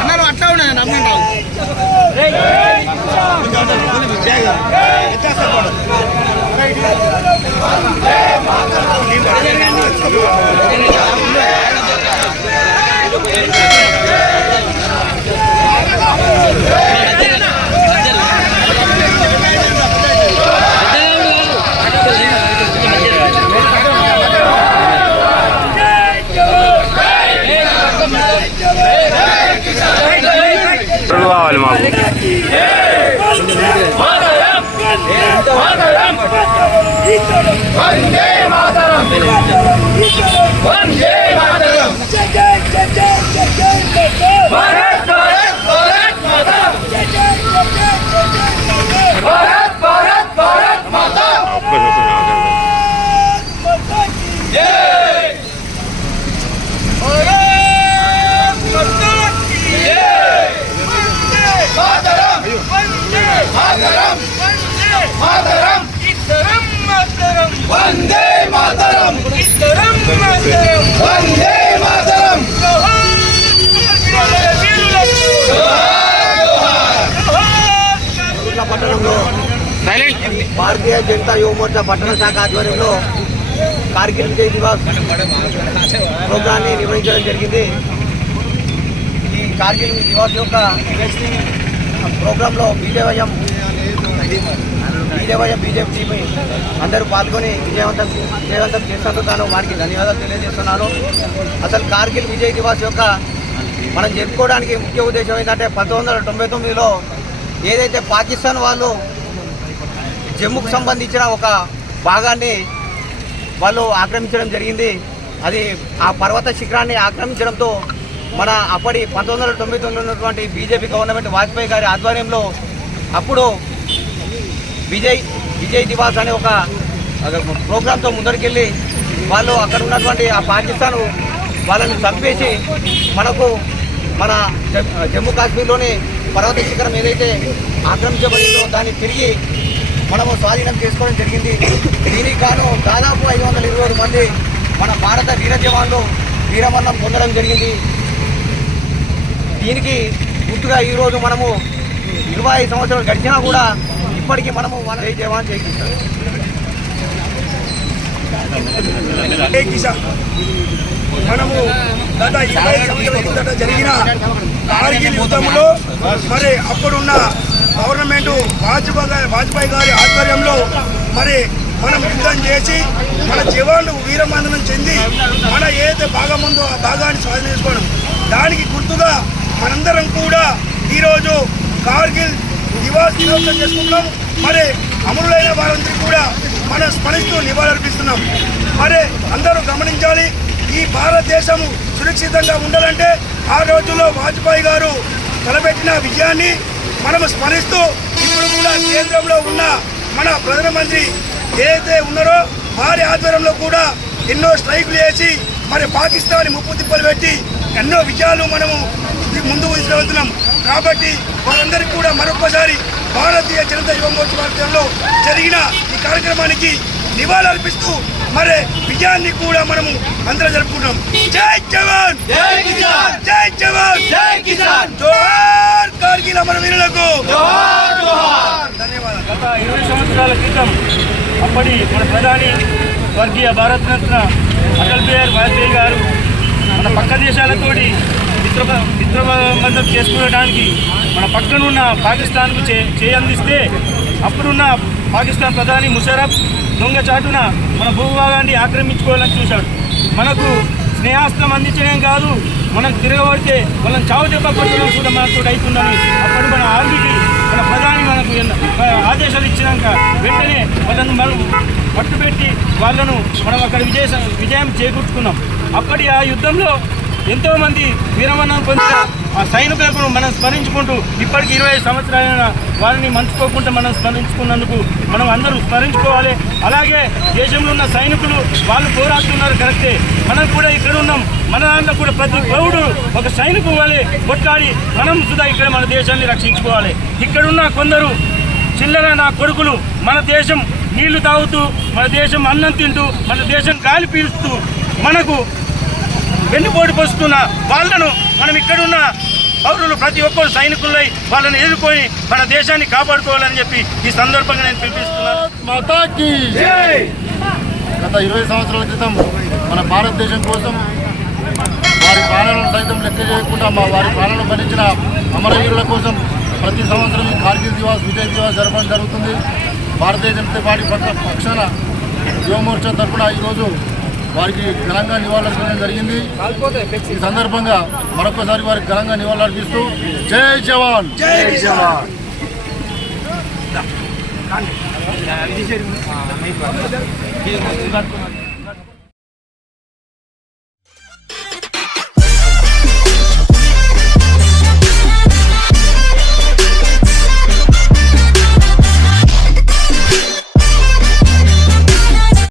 అన్నారు అట్లా ఉన్నాయి నమ్మంటావు కావాలి మాకు వందే మాతరం వందే మాతరం పట్టణంలో భారతీయ జనతా యువ మోర్చా పట్టణ శాఖ ఆధ్వర్యంలో కార్గిల్ విజయ్ దివాస్ ప్రోగ్రాన్ని నిర్వహించడం జరిగింది. ఈ కార్గిల్ దివాస్ యొక్క ప్రోగ్రాంలో విజయవయం బీజేపీ టీం అందరూ పాల్గొని విజయవంతం చేసినందుకు తాను వారికి ధన్యవాదాలు తెలియజేస్తున్నాను. అసలు కార్గిల్ విజయ్ దివాస్ యొక్క మనం జరుపుకోవడానికి ముఖ్య ఉద్దేశం ఏంటంటే 1999లో ఏదైతే పాకిస్తాన్ వాళ్ళు జమ్మూకు సంబంధించిన ఒక భాగాన్ని వాళ్ళు ఆక్రమించడం జరిగింది. అది ఆ పర్వత శిఖరాన్ని ఆక్రమించడంతో మన అప్పటి 1999లో ఉన్నటువంటి బీజేపీ గవర్నమెంట్ వాజ్పేయి గారి ఆధ్వర్యంలో అప్పుడు విజయ్ దివాస్ అనే ఒక ప్రోగ్రాంతో ముందరికెళ్ళి వాళ్ళు అక్కడ ఉన్నటువంటి ఆ పాకిస్తాన్ వాళ్ళని చంపేసి మనకు మన జమ్మూ కాశ్మీర్లోని పర్వత శిఖరం ఏదైతే ఆక్రమించబడిందో దాన్ని తిరిగి మనము స్వాధీనం చేసుకోవడం జరిగింది. దీనికి గాను దాదాపు 527 మంది మన భారత వీర జవాన్లు వీరమరణం పొందడం జరిగింది. దీనికి గుర్తుగా ఈరోజు మనము 25 సంవత్సరాలు గడిచినా కూడా ఇప్పటికీ మనము జై జవాన్ జై కిసాన్ మనము గత 20 సంవత్సరాల కిందట జరిగిన కార్గిల్ యుద్ధంలో మరి అప్పుడున్న గవర్నమెంట్ వాజ్పేయి గారి ఆధ్వర్యంలో మరి మనం యుద్ధం చేసి మన జవాన్లు వీరమరణం చెంది మన ఏదైతే భాగం ఉందో ఆ భాగాన్ని స్వాధీనం చేసుకోవడం దానికి గుర్తుగా మనందరం కూడా ఈరోజు కార్గిల్ దివాస్ దినోత్సవం చేసుకుంటున్నాం. మరి అమరులైన వారందరికీ కూడా మనం స్మరిస్తూ నివాళులర్పిస్తున్నాం. మరి అందరూ గమనించాలి, ఈ భారతదేశం సురక్షితంగా ఉండాలంటే ఆ రోజుల్లో వాజ్పేయి గారు తలపెట్టిన విజయాన్ని మనం స్మరిస్తూ ఇప్పుడు కూడా కేంద్రంలో ఉన్న మన ప్రధానమంత్రి ఏదైతే ఉన్నారో వారి ఆధ్వర్యంలో కూడా ఎన్నో స్ట్రైకులు చేసి మరి పాకిస్తాన్ ముప్పు తిప్పలు పెట్టి ఎన్నో విజయాలు మనము ముందుకు తీసుకెళ్తున్నాం. కాబట్టి వారందరికీ కూడా మరొకసారి భారతీయ జనతా యువ మోర్చా ఆధ్వర్యంలో జరిగిన ఈ కార్యక్రమానికి నివాళులర్పిస్తూ మరి విజయాన్ని కూడా మనము అందరం జరుపుకుంటాం. జై జవాన్, జై కిసాన్, జై జవాన్, జై కిసాన్, జోహార్ కార్గిల్ అమరవీరులకు జోహార్ జోహార్. ధన్యవాదాలు. గత 20 సంవత్సరాల క్రితం అప్పటి మన ప్రధాని స్వర్గీయ భారతరత్న అటల్ బిహారీ వాజ్పేయి గారు మన పక్క దేశాలతోటి మిత్రబంధం చేసుకోవడానికి మన పక్కనున్న పాకిస్తాన్కు చేయందిస్తే అప్పుడున్న పాకిస్తాన్ ప్రధాని ముషరఫ్ దొంగచాటున మన భూభాగాన్ని ఆక్రమించుకోవాలని చూశాడు. మనకు స్నేహాస్త్రం అందించడం కాదు, మనం తిరగబడితే వాళ్ళని చావు దెబ్బ కొట్టడం కూడా మనతో అవుతుందని అప్పుడు మన ఆర్మీకి మన ప్రధాని మనకు ఆదేశాలు ఇచ్చినాక వెంటనే వాళ్ళను మనం పట్టుబెట్టి వాళ్ళను మనం అక్కడ విజయం చేకూర్చుకున్నాం. అప్పటి ఆ యుద్ధంలో ఎంతోమంది వీరమరణం పొందిన ఆ సైనికులకు మనం స్మరించుకుంటూ ఇప్పటికి 20 సంవత్సరాలైన వారిని మర్చిపోకుండా మనం స్మరించుకున్నందుకు మనం అందరూ స్మరించుకోవాలి. అలాగే దేశంలో ఉన్న సైనికులు వాళ్ళు పోరాడుతున్నారు కరెక్టే, మనం కూడా ఇక్కడ ఉన్నాం. మన దాంట్లో కూడా ప్రతి పౌరుడు ఒక సైనికు వలె కొట్లాడి మనం సుధా ఇక్కడ మన దేశాన్ని రక్షించుకోవాలి. ఇక్కడున్న కొందరు చిల్లర నా కొడుకులు మన దేశం నీళ్లు తాగుతూ, మన దేశం అన్నం తింటూ, మన దేశం గాలి పీలుస్తూ మనకు వెన్నుపోటు పోస్తున్న వాళ్ళను మనం ఇక్కడున్న పౌరులు ప్రతి ఒక్కరు సైనికులై వాళ్ళని ఎదుర్కొని మన దేశాన్ని కాపాడుకోవాలని చెప్పి ఈ సందర్భంగా నేను పిలిపిస్తున్నాను. మాతాకి గత 20 సంవత్సరాల క్రితం మన భారతదేశం కోసం వారి ప్రాణాలను సైతం లెక్క చేయకుండా వారి ప్రాణాలను భరించిన అమరవీరుల కోసం ప్రతి సంవత్సరం ఈ కార్గిల్ దివాస్, విజయ్ దివాస్ జరపడం జరుగుతుంది. భారతీయ జనతా పార్టీ పక్షాన యువమోర్చా తరఫున ఈరోజు వారికి ఘనంగా నివాళులర్పించడం జరిగింది. ఈ సందర్భంగా మరొకసారి వారికి ఘనంగా నివాళులర్పిస్తూ జై జవాన్, జై కిసాన్. ఇది